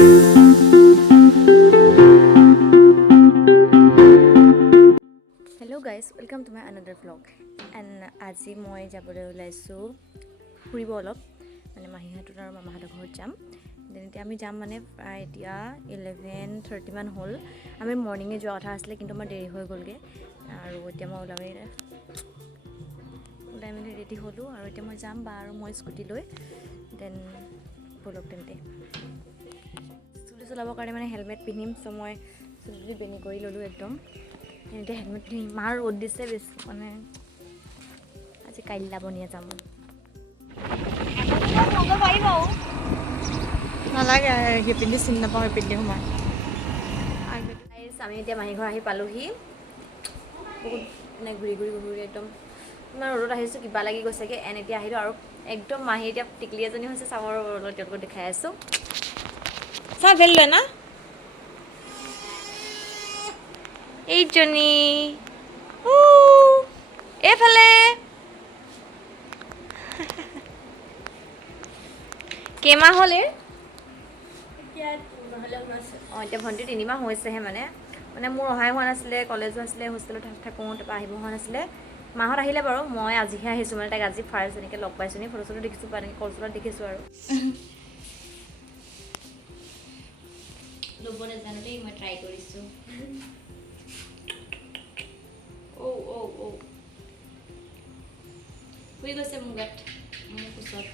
Hello guys, welcome to my another vlog. And আজি মই যাবলৈ ওলাইছো ফুৰিব অলপ মানে মাহীহঁতৰ আৰু মামাহঁতৰ ঘৰত যাম। দেন এতিয়া আমি যাম মানে প্ৰায় এতিয়া 11:30 মান হ'ল। আমি মৰ্নিঙে যোৱা কথা আছিলে কিন্তু আমাৰ দেৰি হৈ গ'লগে আৰু এতিয়া মই ওলাই মেলি ৰেডি হ'লোঁ আৰু এতিয়া মই যাম বা আৰু মই স্কুটি লৈ দেন বলক তেন্তে স্কুটি চলাবৰ কাৰণে মানে হেলমেট পিন্ধিম চ' মই চুলি বেনি কৰি ল'লোঁ একদম। এতিয়া হেলমেট পিন্ধি ইমান ৰ'দ দিছে বেছি মানে আজি কাইলা বনিয়া যাম নালাগে পিন্ধি চিনি নাপাওঁ পিন্ধি সোমাই আমি এতিয়া মাহী ঘৰ আহি পালোহি বহুত মানে ঘূৰি একদম ইমান ৰ'দত আহিছোঁ কিবা লাগি গৈছেগৈ এন এতিয়া আহিলোঁ আৰু একদম মাহী এতিয়া টিকলি এজনী হৈছে চাবৰ ৰ'দত তেওঁলোকক দেখাই আছোঁ চাহ ভেল লয় না এইজনী এইফালে কেইমাহ হ'লে অঁ এতিয়া ভণ্টি 3 মাহ হৈছেহে মানে মোৰ অহাই হোৱা নাছিলে কলেজো আছিলে হোষ্টেলত থাকোঁ তাৰপৰা আহিব হোৱা নাছিলে মাহঁত আহিলে বাৰু মই আজিহে আহিছোঁ মানে তাইক আজি ফাৰ্ষ্ট এনেকৈ লগ পাইছোঁ নি ফটো চটো দেখিছোঁ পাই কলচলত দেখিছোঁ আৰু ল'ব নাজানো দেই মই ট্ৰাই কৰিছোঁ শুই গৈছে মোৰ গাত মোৰ কোচত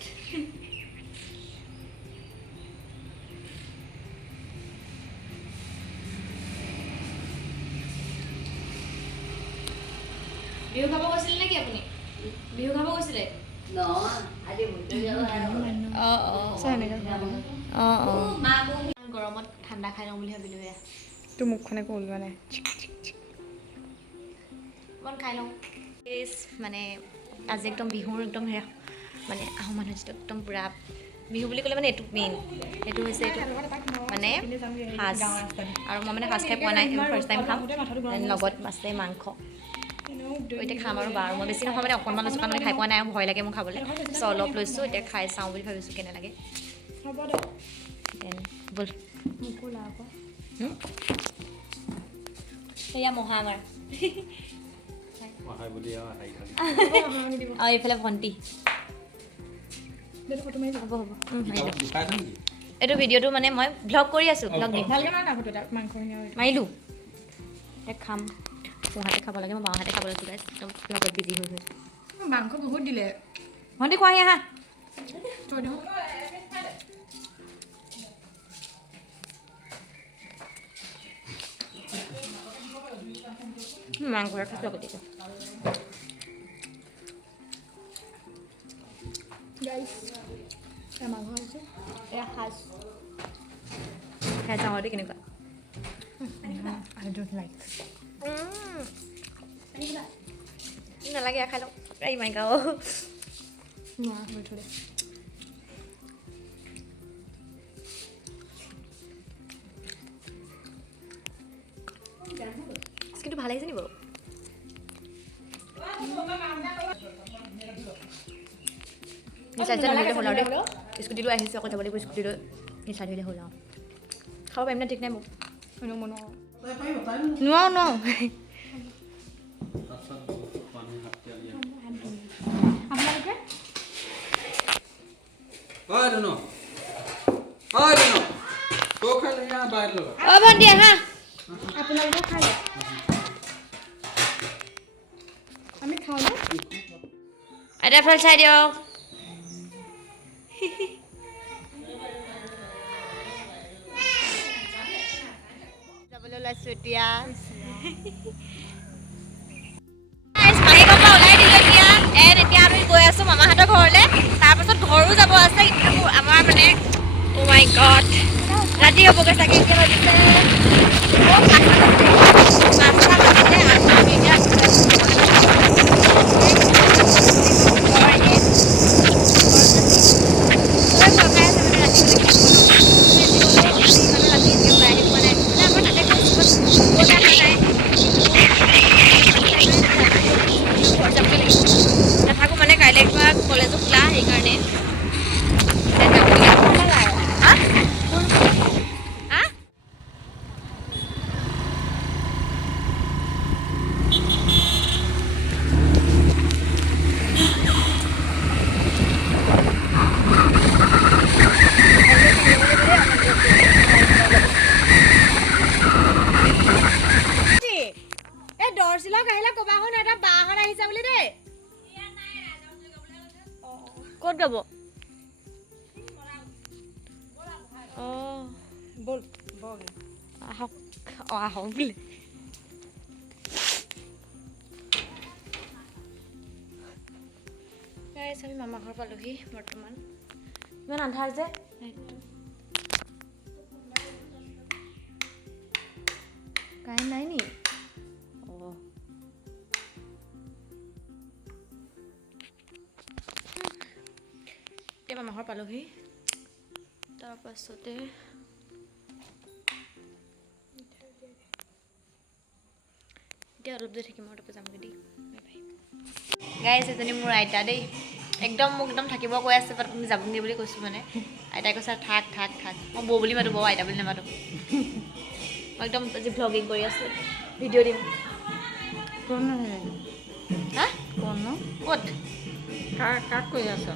বিহু খাব গৈছিলে নেকি আপুনি বিহু খাব গৈছিলে গৰমত ঠাণ্ডা খাই লওঁ বুলি ভাবিলোঁ এয়া তোৰ মুখখনে একো ওলোৱা নাই অকণ খাই লওঁ মানে আজি একদম বিহুৰ একদম মানে আহোম মানুহ যিটো একদম পূৰা বিহু বুলি ক'লে মানে এইটো মেইন এইটো হৈছে এইটো মানে সাজ আৰু মই মানে সাজ খাই পোৱা নাই ফাৰ্ষ্ট টাইম খাম লগত আছে মাংস এতিয়া খাম আৰু বাৰু মই বেছি নহয় মানে অকণমান লৈছোঁ কাৰণ মানে খাই পোৱা নাই আৰু ভয় লাগে মোৰ খাবলৈ চ' অলপ লৈছোঁ এতিয়া খাই চাওঁ বুলি ভাবিছোঁ কেনে লাগে দেন ব'ল এয়া মহা আমাৰ আৰু এইফালে ভণ্টি হ'ব এইটো ভিডিঅ'টো মানে মই ভ্লগ কৰি আছোঁ ভ্লগ দিম মাৰিলোঁ এতিয়া খাম সোঁহাতে খাব লাগে মই বাওঁহাতে খাব লৈছোঁ গাইছ একদম ভ্লগত বিজি হৈ গৈছোঁ মাংস বহুত দিলে ভণ্টি খোৱাহি আহা মাংস খাইছোঁ গতিকে মাংস আছে এয়া সাজ খাই চাওঁ দেই কেনেকুৱা I don't like নালাগে খাই লওঁ এই মাই গাও কিন্তু ভাল লাগিছে নি বাৰু হ'ল আৰু দেই স্কুটি লৈ আহিছোঁ আকৌ যাব লাগিব স্কুটি লৈ নিচা ধৰিলে হ'ল আৰু খাব পাৰিম নে ঠিক নাই মোক নোৱাৰো ন ভণ্টি আহা আপোনালোকে খাই লওক আমি খাওঁ ন এটা ফল চাই দিয়ক যাবলৈ ওলাইছোঁ এতিয়া এতিয়া আমি গৈ আছোঁ মামাহঁতৰ ঘৰলৈ তাৰপাছত ঘৰো যাব আছে আমাৰ মানে অ' মাই গড ৰাতি হ'বগৈ চাগে এতিয়া বাজিছে নাথাকোঁ মানে কাইলৈ কিবা কলেজো খোলা সেইকাৰণে আহক অঁ আহক বোলে গাইছ আমি মামা ঘৰ পালোহি বৰ্তমান ইমান আন্ধাৰ যে কাৰেণ্ট নাই নি অঁ এতিয়া মামা ঘৰ পালোহি তাৰপাছতে এতিয়া অলপ দেৰি থাকিম আৰু তাৰপৰা যামগৈ দেই বাই বাই গাইছ এজনী মোৰ আইতা দেই একদম মোক একদম থাকিব কৈ আছে বাট তুমি যাবগৈ বুলি কৈছোঁ মানে আইতাই কৈছে থাক থাক থাক মই বৌ বুলি মাতো বৌ আইতা বুলি নামাতো মই একদম আজি ভ্লগিং কৰি আছোঁ ভিডিঅ' দিম হা ক'ত কাক কৈ আছ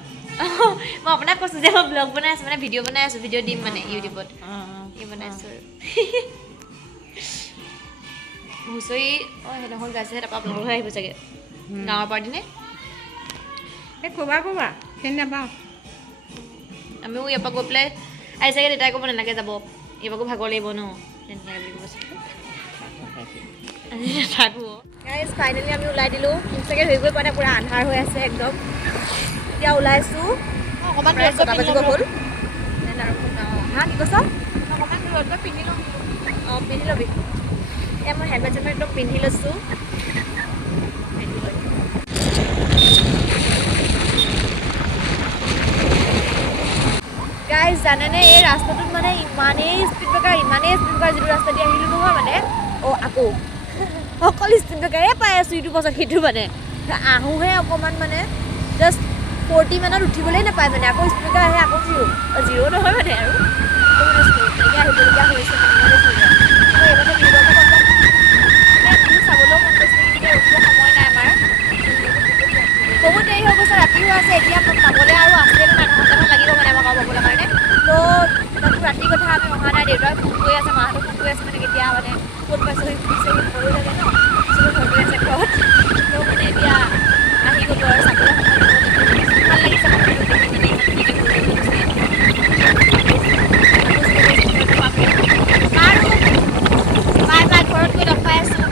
মই আপোনাক কৈছোঁ যে মই ব্লগ বনাই আছোঁ মানে ভিডিঅ' বনাই আছোঁ ভিডিঅ' দিম মানে ইউটিউবত কি বনাই আছোঁ আৰু হুঁচৰি অঁ সেইদিনাখন গাইছেহে তাৰপৰা আপোনালোকৰ ঘৰ আহিব চাগে গাঁৱৰ পাৰ্টি নে এই ক'বা চিনি নাপাওঁ আমিও ইয়াৰ পৰা গৈ পেলাই আহি চাগে দেউতাই ক'ব নালাগে যাব ইয়াৰ পৰা ভাগৰ লাগিব ন তেনেকৈ বুলি ক'ব আজি নাথাকোঁ গাইজ ফাইনেলি আমি ওলাই দিলোঁ মোক চাগে ধৰিবই পৰা নাই পূৰা আন্ধাৰ হৈ আছে একদম এতিয়া ওলাইছোঁ অকণমান ছটা বাজিব হ'ল হা কি কৈছ অকণমান ৰ'দত পিন্ধি লওঁ অঁ পিন্ধি ল'বি এতিয়া মই হেলমেট চেলমেট একদম পিন্ধি লৈছোঁ গাইজ জানেনে এই ৰাস্তাটোত মানে ইমানেই স্পীড ব্ৰেকাৰ যিটো ৰাস্তা দি আহিলোঁ নহয় মানে অঁ আকৌ অকল স্পীড ব্ৰেকাৰে পাই আছোঁ ইটো পাছত সিটো মানে আহোঁহে অকণমান মানে জাষ্ট 40 মানত উঠিবলৈ নাপায় মানে আকৌ স্পীড ব্ৰেকাৰ আহে আকৌ জিৰ' নহয় মানে আৰু এনেকৈ আহিবলগীয়া হৈছে চাবলৈও মন গৈছে কিন্তু ৰখিব সময় নাই আমাৰ বহুত দেৰি হৈ গৈছে ৰাতি হৈ আছে এতিয়া পাবলৈ আৰু আছে ন আধা ঘণ্টামান লাগিব মানে আমাৰ গাঁও পাবলৈ কাৰণে তো তাতো ৰাতিৰ কথা আমি অহা নাই দেউতাই ফোন কৰি আছে মাহঁতক ফোন কৰি আছে মানে কেতিয়া মানে ক'ত পাইছেহি সুধিছেহি ভয়ো লাগে ন চবে ভয় কৰি আছে ঘৰত তো মানে এতিয়া আহি গ'লো আৰু চাবলৈ ভাল লাগিছে মানুহটো দেখি মানে বাই বাই ঘৰত গৈ লগ পাই আছোঁ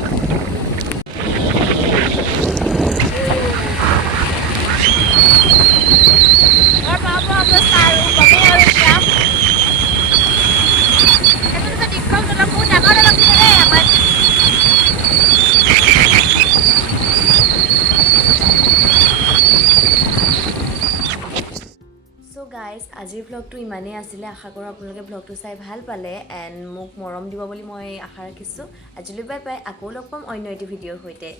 ঘৰ পাব অৱস্থা আৰু কমেই আৰু এতিয়া এইটো যে দীঘল দলং বহুত ডাঙৰ দলং দিছে দেই আমাৰ চ' গাইজ আজিৰ ব্লগটো ইমানেই আছিলে আশা কৰোঁ আপোনালোকে ব্লগটো চাই ভাল পালে এণ্ড মোক মৰম দিব বুলি মই আশা ৰাখিছোঁ আজিলৈ বাই বাই আকৌ লগ পাম অন্য এটি ভিডিঅ'ৰ সৈতে